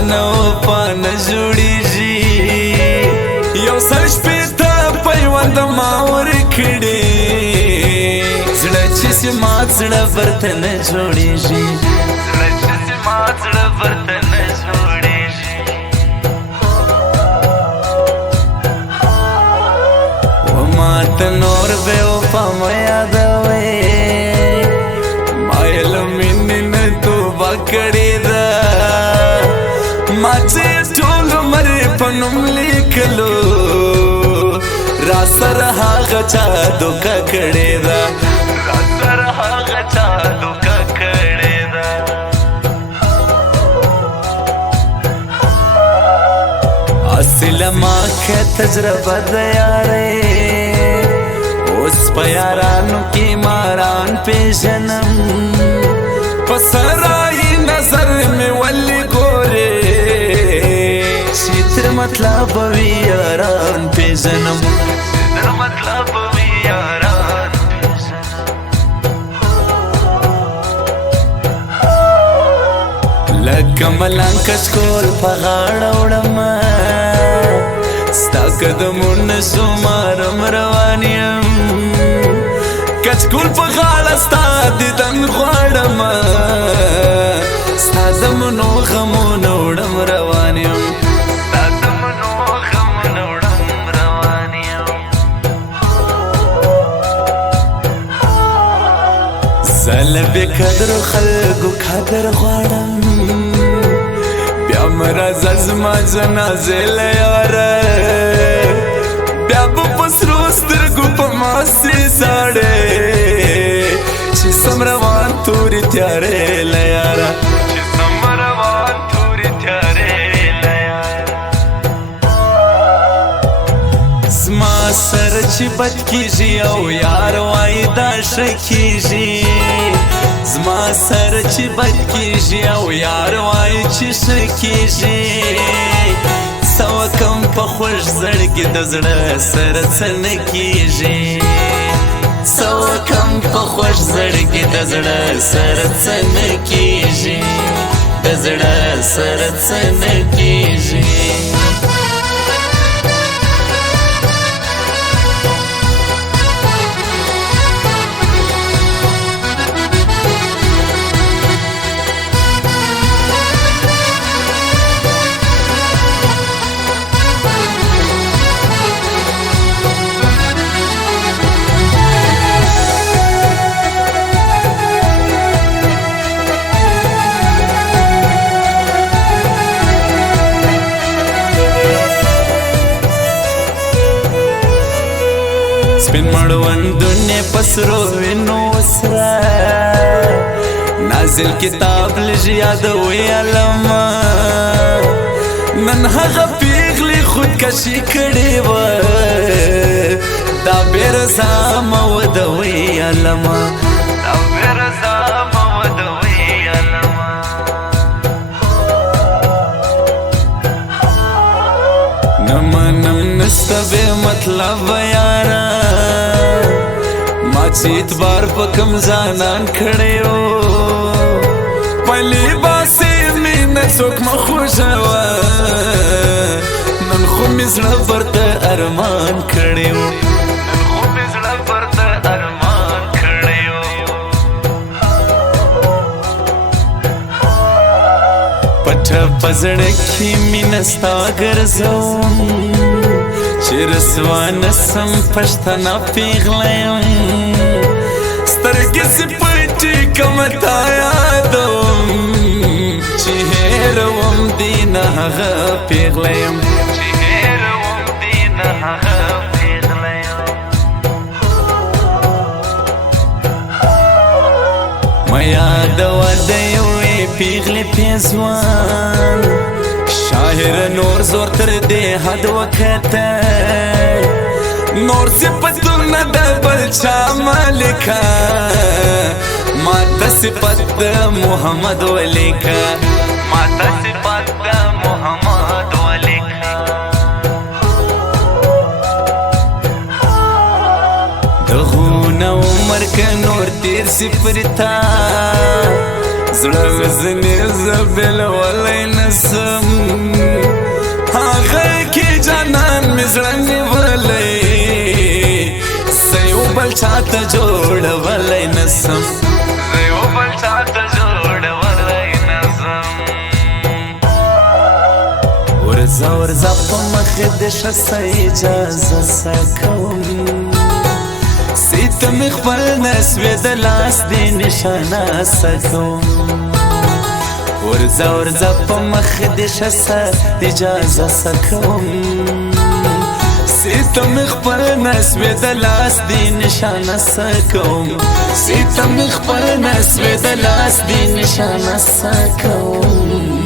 زمانه وفا نه جوړیږي یو سل شپېته پیوند ما ورکړي زړه چې سي مات زړه ورته نه جوړیږي زړه چې سي مات زړه ورته نه جوړیږي وما ته نور بې وفا مه یادوئ ما یې له مینې نه توبه کړې ده ما چې ټول عمر په نوم لیکلو را سره هغه چا دوکه کړې ده را سره هغه چا دوکه کړې ده اصل ما که تجربه ده یارې اوس په یارانو کې ماران پېژنم په سرای نظر مې ولې ګورې چې تر مطلب وي یاران پېژنم تر مطلب وي یاران پېژنم لکه ملنګ کچکول په غاړه وړم ستا قدمونه شمارم روان یم کچکول په غاړه ستا دیدن غواړم ستا د منو غمونه وړم روان یم ستا د منو غمونه وړم روان یم زه له بې قدرو خلکو قدر غواړم بیا مه راځه زما جنازې له یاره بیا به په سرو سترګو په ما سي ژاړې چې سم روان تورې تیارې له یاره چې سم روان تورې تیارې له یاره زما سره چې بد کېږي او یار وایي دا ښه کېږي زما سره چې بد کېږي او یار وایي چې ښه کېږي څه وکم په خوږ زړګي د زړه سره څه نه کېږي څه وکم په خوږ زړګي د زړه سره څه نه کېږي د زړه سره څه نه کېږي سپین مړوندونه پسرو وینو سره نازل کتاب لږ یادوي علما نن هغه پیغلې خودکشي کړې وه دا بې رضا مه ودوي علما دا بې رضا مه ودوي علما نه منم نسته بې مطلب یاره ما چې اعتبار په کوم ځانان کړی و پلې باسې مینه څوک مه خوږوه نن خو مې زړه ورته ارمان کړی و نن خو مې زړه ورته ارمان کړی و پټه په زړه کې مینه ستا ګرځوم چې رسوا نسم پښتنه پیغله یم سترګې سې پټې کړمه تا یادوم چې هېروم دې نه هغه پیغله یم چې هېروم دې نه هغه پیغله یم مه یادوه د یوې پیغلې پیزوان شاعر نور زور تر دې حد وکته نور صفتونه د بل چا مالکه ما ته صفت د محمد ولیکه ما ته صفت د محمد ولیکه دغونه عمر که نور تیر صفر تا زړه ځنې زبېل ولی نسم هغه کې جانان مې زړه نیولی زه یو بل چاته جوړولی نسم ورځه ورځه په مخې د شه څه اجازه څه کوم ته مې خپل نسوې د لاس دې نشانه څه کوم ورځه ورځه په مخې د شه څه اجازه څه کوم ته مې خپل نسوې د لاس دې نشانه څه کوم ته مې خپل نسوې د لاس دې نشانه څه کوم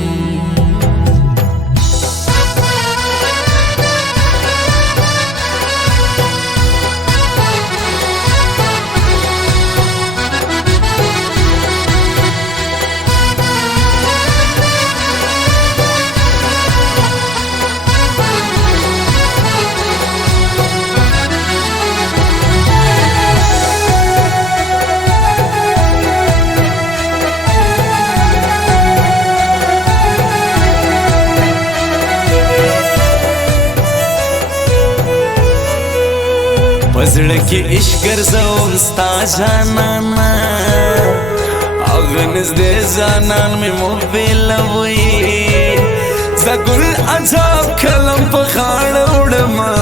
پزړه کې عشق ګرځوم ستا جانانا هغه نږدې ځانان مې موبیلوي زه ګل عجب کلم په غاړه وړمه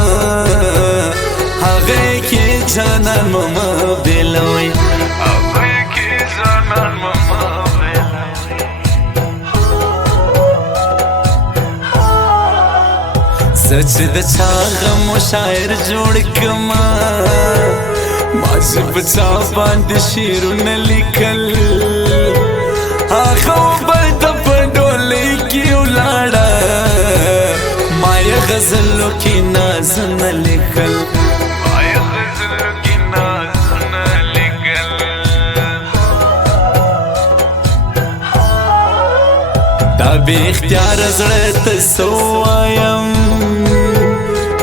هغې کې جانان مه موبیلوي زه چې د چا غم و شاعر جوړ کړمه ما چې په چا باندې شعرونه لیکل هغه به د په ډولۍ کې ولاړه ما یې غزلو کې نازونه لیکل دا بې اختیاره زړه ته څه ووایم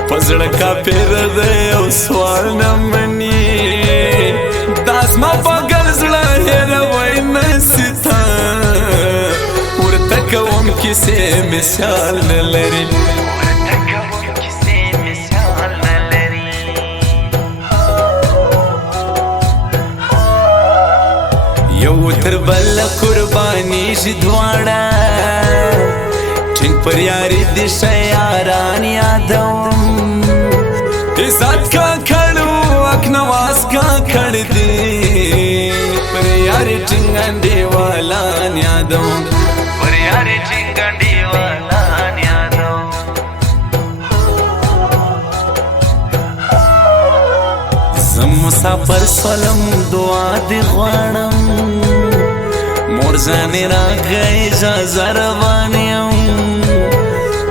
پزړه کافر دی او سوال نه مني دا زما پاگل زړه هېروی نسي تا ورته کوم کیسې مثال نه لري یو تر بله قربانېږي دواړه ټینګ پر یاري دې شه یاران یادوم عزت کا کړو اکنواس کا کړ دې پر یاري ټینګ انډیوالان یادوم زه مسافر سولم دعا دې غواړم مور جانې راکړه اجازه روان یم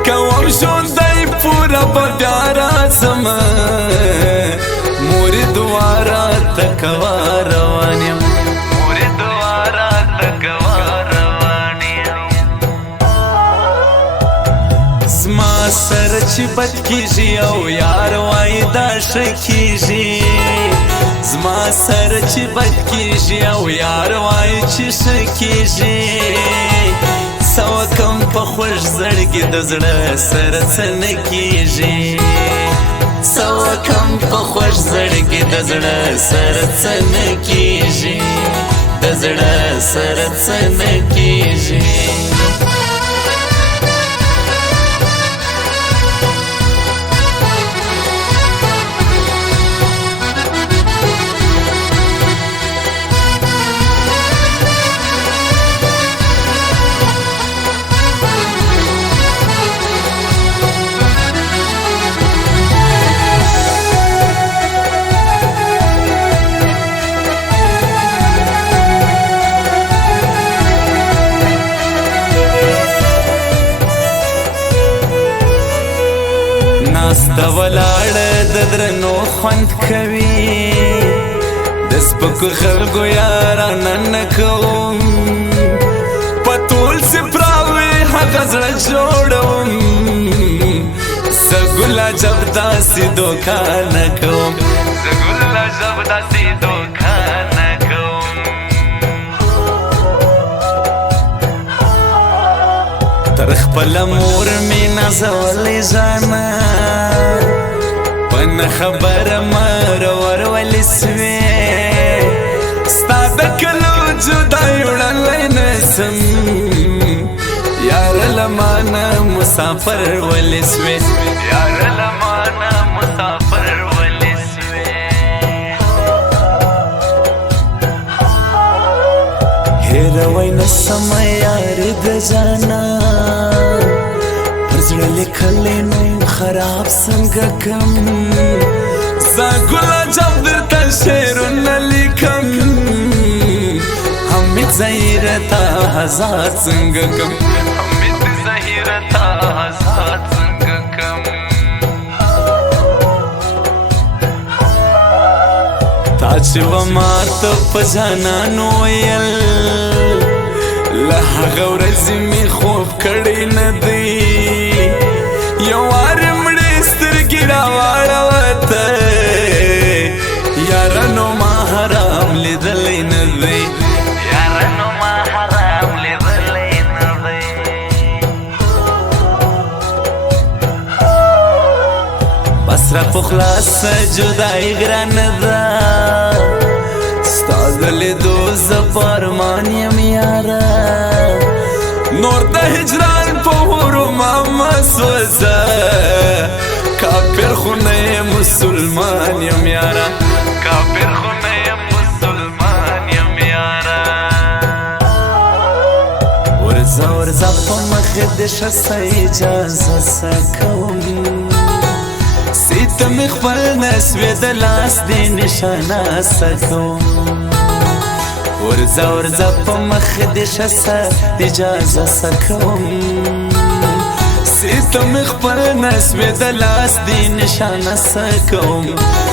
کوم ژوندی پوره به بیا راځم مورې دعا راته کوه روان یم زما سره چې بد کېږي او یار وایي دا ښه کېږي زما سره چې بد کېږي او یار وایي چې ښه کېږي څه وکم په خوږ زړګي د زړه سره څه نه کېږي څه وکم په خوږ زړګي د زړه سره څه نه کېږي د زړه سره څه نه کېږي ناسته ولاړه د درنو خوند کوي د سپکو خلکو یارانه نه کوم په ټول سپراوي هغه زړه جوړوم زه ګل عجب داسې دوکه نه کوم تر خپل مور می نازولې ځانا پن خبر مر ورول سوې ستا د کلو جدا وړلې نسم یار لمانه مسافر ولې سوې یار لمانه مسافر ولې سوې هېروي نسم یار د ځانا زړه لیکلی نوم خراب څنګه کم زه ګله جب درته شعرونه لیکم حمید ظهیرته هزار څنګه کم حمید ظهیرته هزار څنګه کم تا چې به ماته په جانانو ویل له هغه ورځې مې خوب کړی نه دی یو وار مړې سترګې راواړوته یارانو ما حرام لیدلی نه دی یارانو ما حرام لیدلی نه دی بس را په خلاصه جدایي ګرانه ده ستا د لیدو زه په ارمان یم یاره نور د هجران په هورو ما مه سوځه کافر خو نه یم مسلمان یم یاره کافر خو نه یم مسلمان یم یاره ورځه ورځه په مخې د شه څه اجازه څه کوم سیته مې خپل نسوې د لاس دې نشانه څه کوم ورځه ورځه په مخې د شه څه اجازه څه کوم سیته مې خپل نسوې د لاس دې نشانه څه کوم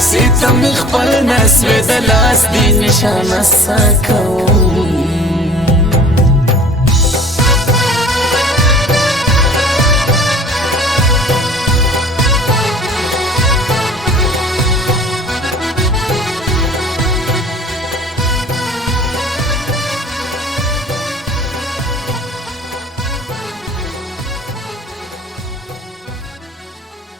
سیته مې خپل نسوې د لاس دې نشانه څه کوم